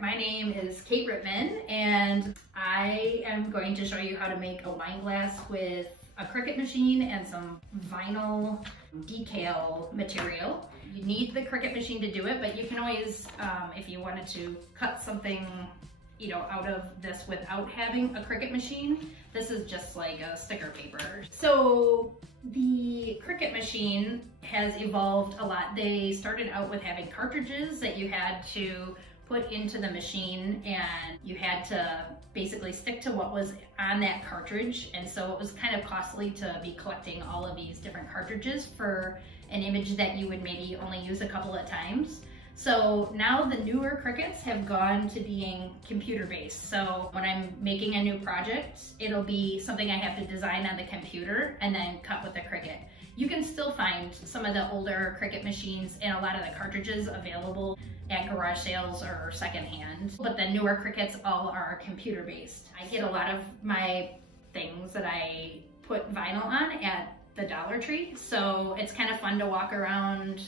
my name is Kate Rietmann and I am going to show you how to make a wine glass with a Cricut machine and some vinyl decal material. You need the Cricut machine to do it, but you can always, if you wanted to cut something out of this without having a Cricut machine, this is just like a sticker paper. So the Cricut machine has evolved a lot. They started out with having cartridges that you had to put into the machine, and you had to basically stick to what was on that cartridge. And so it was kind of costly to be collecting all of these different cartridges for an image that you would maybe only use a couple of times. So now the newer Cricuts have gone to being computer-based. So when I'm making a new project, it'll be something I have to design on the computer and then cut with the Cricut. You can still find some of the older Cricut machines and a lot of the cartridges available at garage sales or secondhand, but the newer Cricuts all are computer-based. I get a lot of my things that I put vinyl on at the Dollar Tree, so it's kind of fun to walk around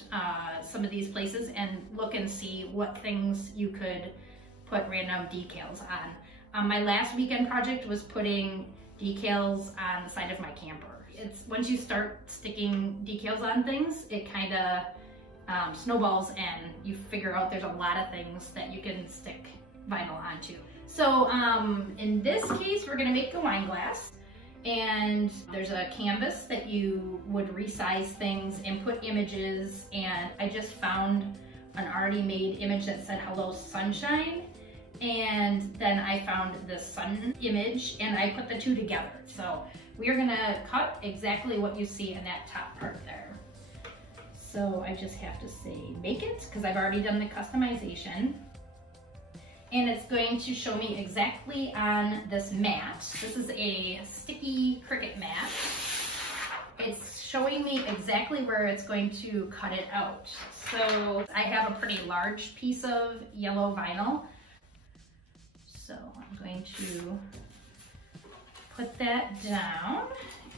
some of these places and look and see what things you could put random decals on. My last weekend project was putting decals on the side of my camper. It's once you start sticking decals on things, it kind of snowballs and you figure out there's a lot of things that you can stick vinyl onto. So in this case, we're gonna make a wine glass. And there's a canvas that you would resize things and put images, and I just found an already made image that said hello sunshine, and then I found this sun image and I put the two together. So we are gonna cut exactly what you see in that top part there. So I just have to say make it, because I've already done the customization. And it's going to show me exactly on this mat. This is a sticky Cricut mat. It's showing me exactly where it's going to cut it out. So I have a pretty large piece of yellow vinyl. So I'm going to put that down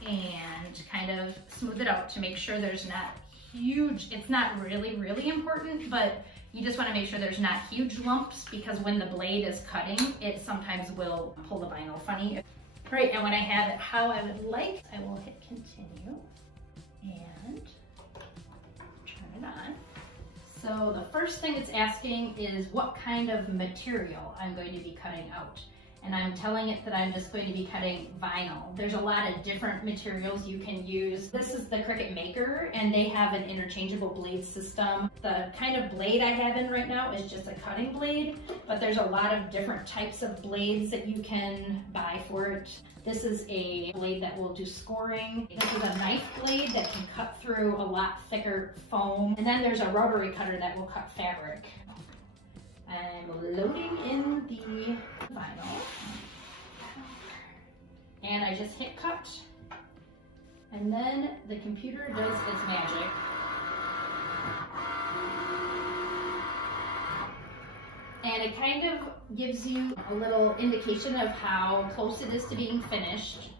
and kind of smooth it out to make sure there's not huge, it's not really important, but you just want to make sure there's not huge lumps, because when the blade is cutting, it sometimes will pull the vinyl funny. All right, and when I have it how I would like, I will hit continue and turn it on. So the first thing it's asking is what kind of material I'm going to be cutting out. And I'm telling it that I'm just going to be cutting vinyl. There's a lot of different materials you can use. This is the Cricut Maker, and they have an interchangeable blade system. The kind of blade I have in right now is just a cutting blade, but there's a lot of different types of blades that you can buy for it. This is a blade that will do scoring. This is a knife blade that can cut through a lot thicker foam. And then there's a rotary cutter that will cut fabric. I'm loading in the vinyl, and I just hit cut, and then the computer does its magic. And it kind of gives you a little indication of how close it is to being finished.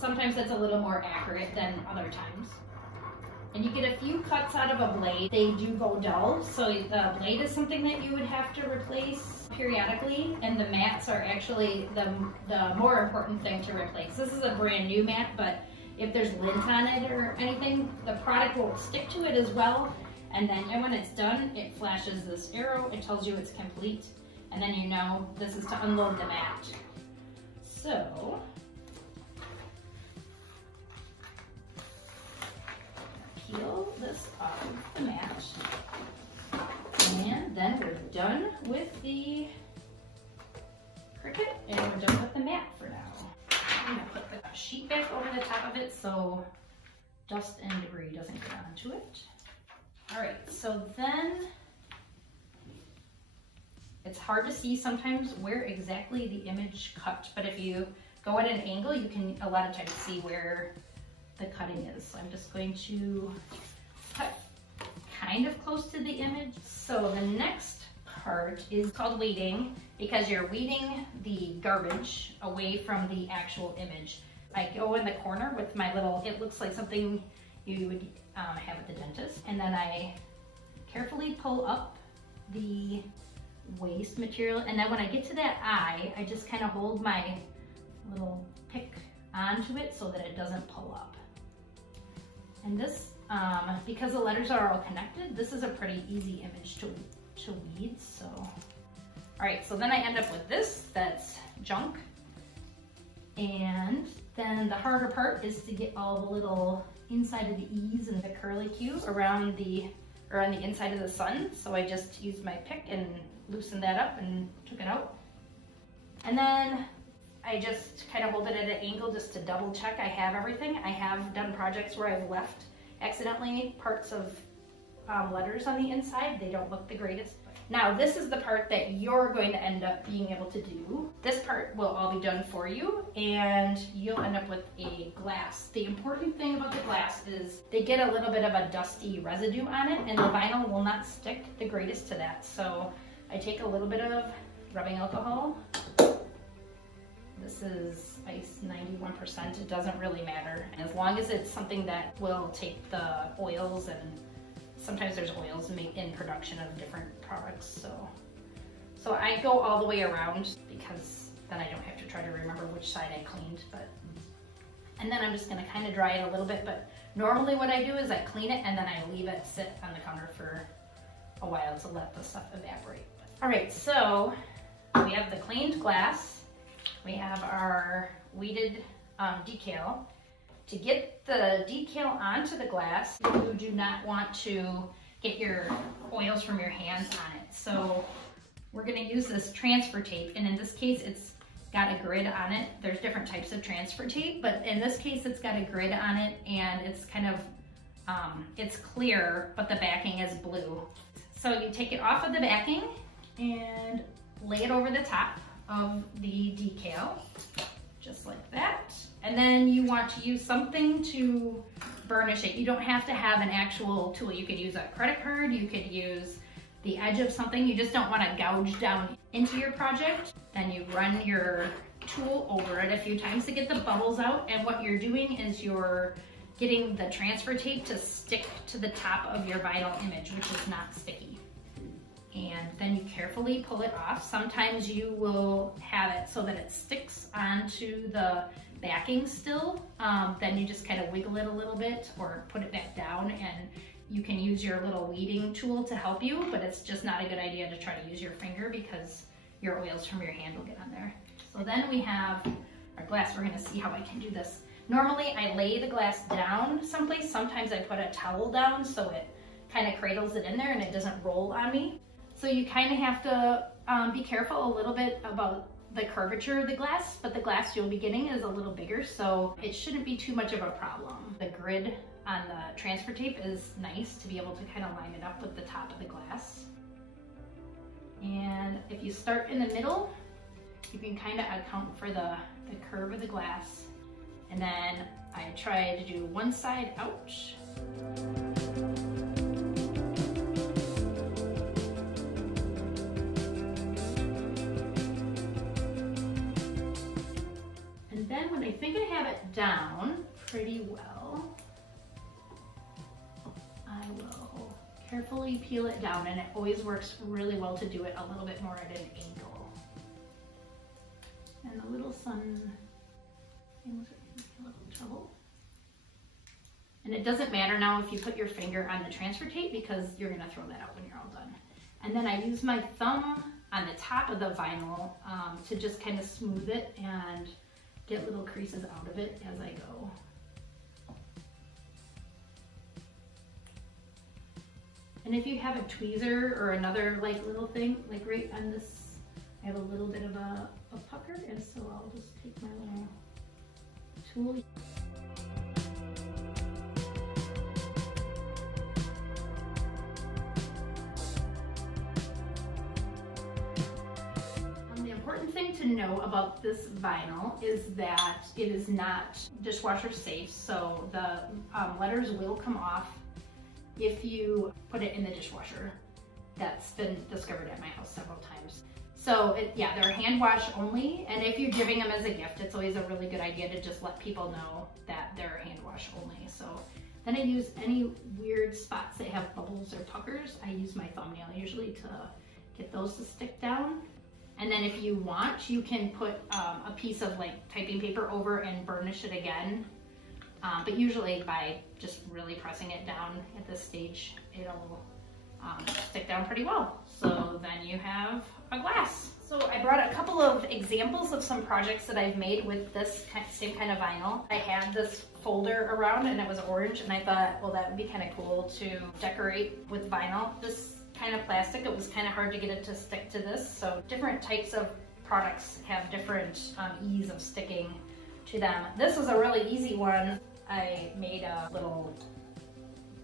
Sometimes that's a little more accurate than other times. And you get a few cuts out of a blade. They do go dull, so the blade is something that you would have to replace periodically, and the mats are actually the more important thing to replace. This is a brand new mat, but if there's lint on it or anything, the product will stick to it as well. And then when it's done, it flashes this arrow. It tells you it's complete, and then you know this is to unload the mat. So peel this off the mat, and then we're done with the Cricut, and we're done with the mat for now. I'm gonna put the sheet back over the top of it so dust and debris doesn't get onto it. All right, so then it's hard to see sometimes where exactly the image cut, but if you go at an angle, you can a lot of times see where the cutting is. So I'm just going to cut kind of close to the image. So the next part is called weeding, because you're weeding the garbage away from the actual image. I go in the corner with my little, it looks like something you would have at the dentist, and then I carefully pull up the waste material. And then when I get to that eye, I just kind of hold my little pick onto it so that it doesn't pull up. And this, because the letters are all connected, this is a pretty easy image to weed, so. All right, so then I end up with this that's junk. And then the harder part is to get all the little inside of the E's and the curlicue around on the inside of the sun. So I just used my pick and loosened that up and took it out. And then I just kind of hold it at an angle just to double check I have everything. I have done projects where I've left accidentally parts of letters on the inside. They don't look the greatest. Now this is the part that you're going to end up being able to do. This part will all be done for you and you'll end up with a glass. The important thing about the glass is they get a little bit of a dusty residue on it and the vinyl will not stick the greatest to that. So I take a little bit of rubbing alcohol. This is ice 91%, it doesn't really matter. As long as it's something that will take the oils, and sometimes there's oils in production of different products. So I go all the way around because then I don't have to try to remember which side I cleaned. And then I'm just gonna kind of dry it a little bit, but normally what I do is I clean it and then I leave it sit on the counter for a while to let the stuff evaporate. All right, so we have the cleaned glass. We have our weeded decal. To get the decal onto the glass, you do not want to get your oils from your hands on it. So we're gonna use this transfer tape, and in this case, it's got a grid on it. There's different types of transfer tape, but in this case, it's got a grid on it, and it's kind of, it's clear, but the backing is blue. So you take it off of the backing and lay it over the top of the decal, just like that. And then you want to use something to burnish it. You don't have to have an actual tool. You could use a credit card, you could use the edge of something. You just don't want to gouge down into your project. Then you run your tool over it a few times to get the bubbles out. And what you're doing is you're getting the transfer tape to stick to the top of your vinyl image, which is not sticky. And then you carefully pull it off. Sometimes you will have it so that it sticks onto the backing still. Then you just kind of wiggle it a little bit or put it back down, and you can use your little weeding tool to help you, but it's just not a good idea to try to use your finger because your oils from your hand will get on there. So then we have our glass. We're gonna see how I can do this. Normally I lay the glass down someplace. Sometimes I put a towel down so it kind of cradles it in there and it doesn't roll on me. So you kind of have to be careful a little bit about the curvature of the glass, but the glass you'll be getting is a little bigger, so it shouldn't be too much of a problem. The grid on the transfer tape is nice to be able to kind of line it up with the top of the glass. And if you start in the middle, you can kind of account for the curve of the glass. And then I try to do one side out. And then when I think I have it down pretty well, I will carefully peel it down, and it always works really well to do it a little bit more at an angle. And the little sun things are a little trouble. And it doesn't matter now if you put your finger on the transfer tape because you're gonna throw that out when you're all done. And then I use my thumb on the top of the vinyl to just kind of smooth it and get little creases out of it as I go. And if you have a tweezer or another like little thing, like right on this, I have a little bit of a pucker, and so I'll just take my little tool. The important thing to know about this vinyl is that it is not dishwasher safe, so the letters will come off if you put it in the dishwasher. That's been discovered at my house several times. So yeah, they're hand wash only, and if you're giving them as a gift, it's always a really good idea to just let people know that they're hand wash only. So then I use any weird spots that have bubbles or puckers. I use my thumbnail usually to get those to stick down. And then if you want, you can put a piece of like typing paper over and burnish it again. But usually by just really pressing it down at this stage, it'll stick down pretty well. So then you have a glass. So I brought a couple of examples of some projects that I've made with this same kind of vinyl. I had this folder around and it was orange, and I thought, well, that would be kind of cool to decorate with vinyl. This kind of plastic, it was kind of hard to get it to stick to this. So different types of products have different ease of sticking to them. This is a really easy one. I made a little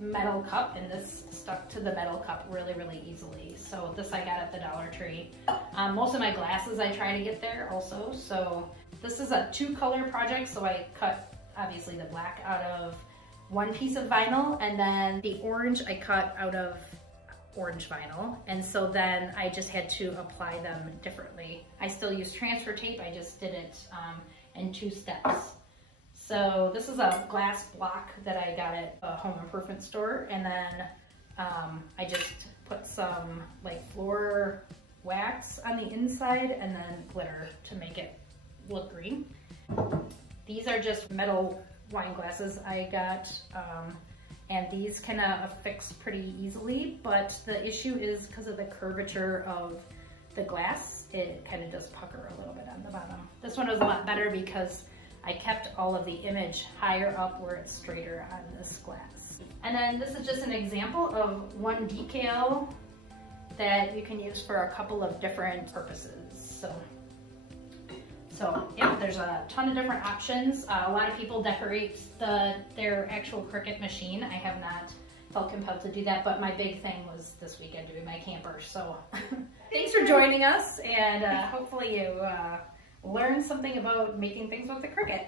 metal cup, and this stuck to the metal cup really, really easily. So this I got at the Dollar Tree. Most of my glasses I try to get there also. So this is a 2-color project. So I cut obviously the black out of one piece of vinyl, and then the orange I cut out of orange vinyl. And so then I just had to apply them differently. I still use transfer tape. I just did it in 2 steps. So this is a glass block that I got at a home improvement store, and then I just put some like floor wax on the inside and then glitter to make it look green. These are just metal wine glasses I got, and these kind of affix pretty easily, but the issue is because of the curvature of the glass, it kind of does pucker a little bit on the bottom. This one was a lot better because I kept all of the image higher up where it's straighter on this glass. And then this is just an example of one decal that you can use for a couple of different purposes. So yeah, there's a ton of different options. A lot of people decorate their actual Cricut machine. I have not felt compelled to do that, but my big thing was this weekend doing my camper. So thanks for joining us, and hopefully you learn something about making things with the Cricut.